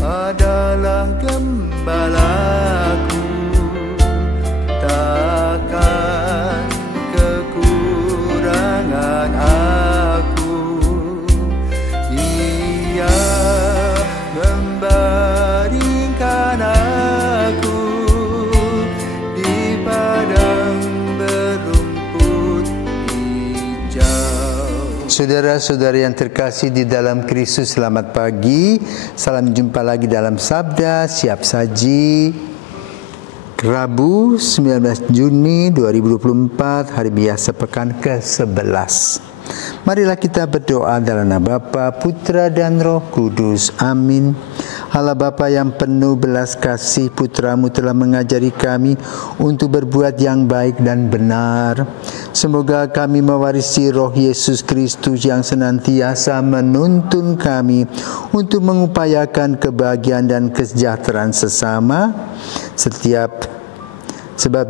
adalah gembalaku, takkan kekurangan aku. Ia membaringkan aku di padang berumput hijau. Saudara-saudara yang terkasih di dalam Kristus, selamat pagi. Salam jumpa lagi dalam Sabda Siap Saji, Rabu 19 Juni 2024, hari biasa pekan ke-11. Marilah kita berdoa dalam nama Bapa, Putra dan Roh Kudus. Amin. Allah Bapa yang penuh belas kasih, Putra-Mu telah mengajari kami untuk berbuat yang baik dan benar. Semoga kami mewarisi Roh Yesus Kristus yang senantiasa menuntun kami untuk mengupayakan kebahagiaan dan kesejahteraan sesama sebab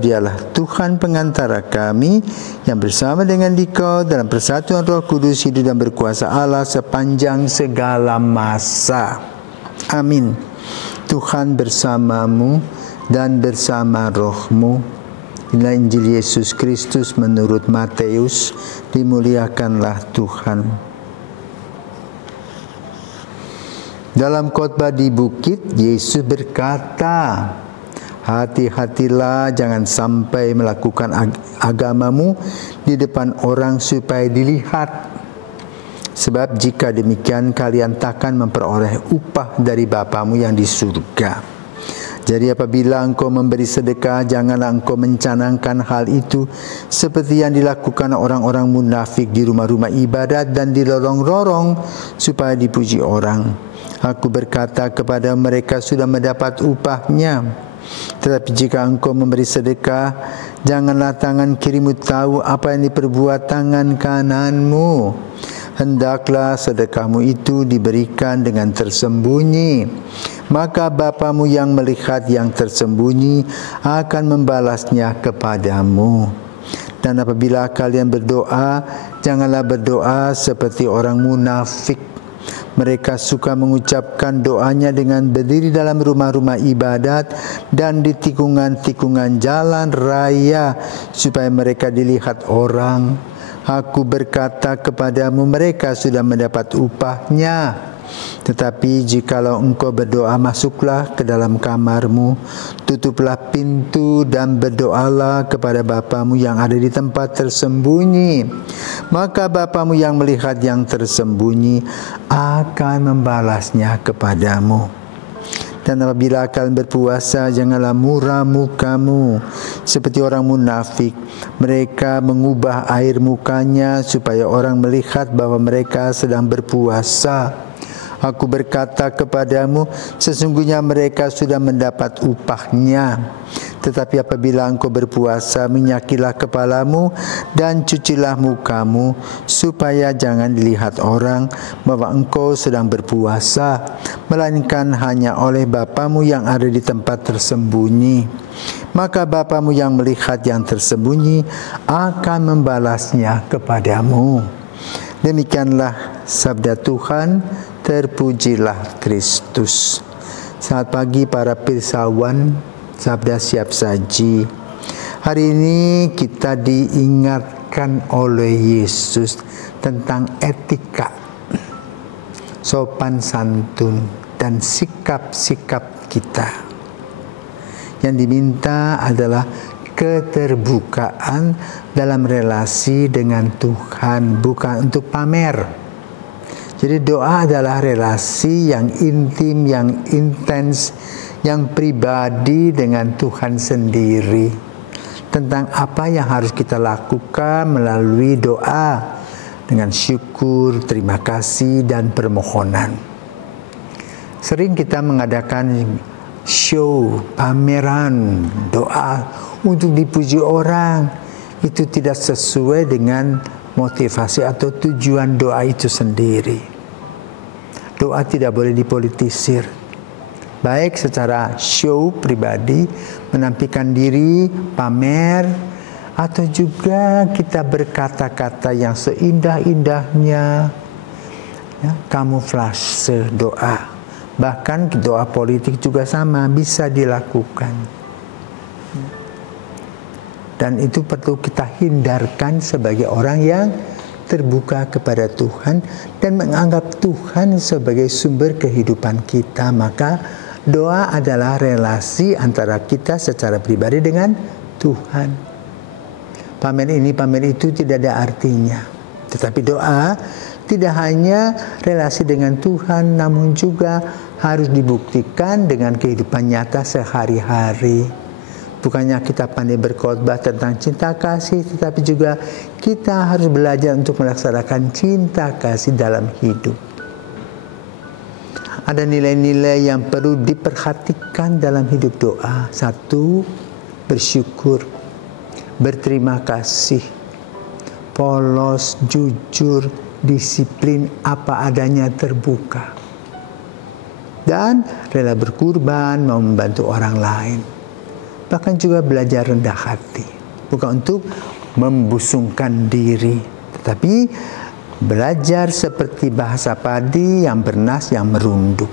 Dialah Tuhan pengantara kami yang bersama dengan Dikau dalam persatuan Roh Kudus hidup dan berkuasa Allah sepanjang segala masa. Amin. Tuhan bersamamu dan bersama rohmu. Inilah Injil Yesus Kristus menurut Matius. Dimuliakanlah Tuhan. Dalam khotbah di bukit, Yesus berkata, hati-hatilah jangan sampai melakukan agamamu di depan orang supaya dilihat. Sebab jika demikian kalian takkan memperoleh upah dari Bapamu yang di surga. Jadi apabila engkau memberi sedekah, janganlah engkau mencanangkan hal itu seperti yang dilakukan orang-orang munafik di rumah-rumah ibadat dan di lorong-lorong supaya dipuji orang. Aku berkata kepada mereka sudah mendapat upahnya. Tetapi jika engkau memberi sedekah, janganlah tangan kirimu tahu apa yang diperbuat tangan kananmu. Hendaklah sedekahmu itu diberikan dengan tersembunyi. Maka Bapamu yang melihat yang tersembunyi akan membalasnya kepadamu. Dan apabila kalian berdoa, janganlah berdoa seperti orang munafik. Mereka suka mengucapkan doanya dengan berdiri dalam rumah-rumah ibadat dan di tikungan-tikungan jalan raya supaya mereka dilihat orang. Aku berkata kepadamu, mereka sudah mendapat upahnya. Tetapi jikalau engkau berdoa, masuklah ke dalam kamarmu, tutuplah pintu dan berdoalah kepada Bapamu yang ada di tempat tersembunyi. Maka Bapamu yang melihat yang tersembunyi akan membalasnya kepadamu. Dan apabila kalian berpuasa, janganlah muram mukamu seperti orang munafik. Mereka mengubah air mukanya supaya orang melihat bahwa mereka sedang berpuasa. Aku berkata kepadamu, sesungguhnya mereka sudah mendapat upahnya. Tetapi apabila engkau berpuasa, minyakilah kepalamu dan cucilah mukamu, supaya jangan dilihat orang bahwa engkau sedang berpuasa, melainkan hanya oleh Bapamu yang ada di tempat tersembunyi. Maka Bapamu yang melihat yang tersembunyi akan membalasnya kepadamu. Demikianlah sabda Tuhan. Terpujilah Kristus. Selamat pagi para pirsawan Sabda Siap Saji. Hari ini kita diingatkan oleh Yesus tentang etika, sopan santun, dan sikap-sikap kita. Yang diminta adalah keterbukaan dalam relasi dengan Tuhan, bukan untuk pamer. Jadi doa adalah relasi yang intim, yang intens, yang pribadi dengan Tuhan sendiri. Tentang apa yang harus kita lakukan melalui doa dengan syukur, terima kasih, dan permohonan. Sering kita mengadakan show, pameran, doa untuk dipuji orang. Itu tidak sesuai dengan motivasi atau tujuan doa itu sendiri. Doa tidak boleh dipolitisir. Baik secara show pribadi, menampilkan diri, pamer, atau juga kita berkata-kata yang seindah-indahnya, ya, kamuflase doa, Bahkan doa politik juga sama, bisa dilakukan. Dan itu perlu kita hindarkan sebagai orang yang terbuka kepada Tuhan dan menganggap Tuhan sebagai sumber kehidupan kita. Maka doa adalah relasi antara kita secara pribadi dengan Tuhan. Pamer ini, pamer itu tidak ada artinya. Tetapi doa tidak hanya relasi dengan Tuhan, namun juga harus dibuktikan dengan kehidupan nyata sehari-hari. Bukannya kita pandai berkhotbah tentang cinta kasih, tetapi juga kita harus belajar untuk melaksanakan cinta kasih dalam hidup. Ada nilai-nilai yang perlu diperhatikan dalam hidup doa. 1, bersyukur, berterima kasih, polos, jujur, disiplin, apa adanya, terbuka. Dan rela berkurban, mau membantu orang lain. Bahkan juga belajar rendah hati. Bukan untuk membusungkan diri, tetapi belajar seperti bahasa padi yang bernas, yang merunduk.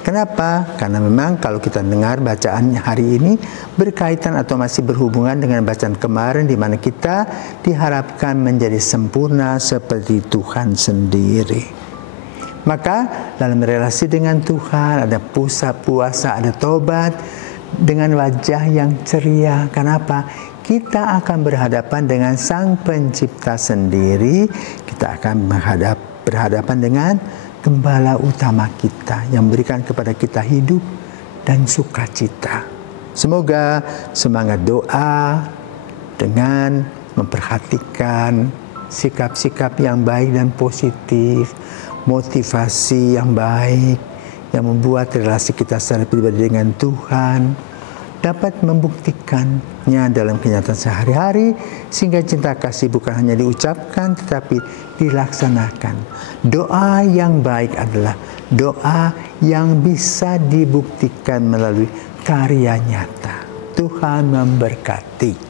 Kenapa? Karena memang kalau kita dengar bacaan hari ini berkaitan atau masih berhubungan dengan bacaan kemarin, di mana kita diharapkan menjadi sempurna seperti Tuhan sendiri. Maka dalam relasi dengan Tuhan ada pusat puasa, ada tobat dengan wajah yang ceria. Kenapa? Kita akan berhadapan dengan Sang Pencipta sendiri. Kita akan berhadapan dengan Gembala utama kita yang memberikan kepada kita hidup dan sukacita. Semoga semangat doa dengan memperhatikan sikap-sikap yang baik dan positif, motivasi yang baik yang membuat relasi kita secara pribadi dengan Tuhan dapat membuktikannya dalam kenyataan sehari-hari, sehingga cinta kasih bukan hanya diucapkan tetapi dilaksanakan. Doa yang baik adalah doa yang bisa dibuktikan melalui karya nyata. Tuhan memberkati.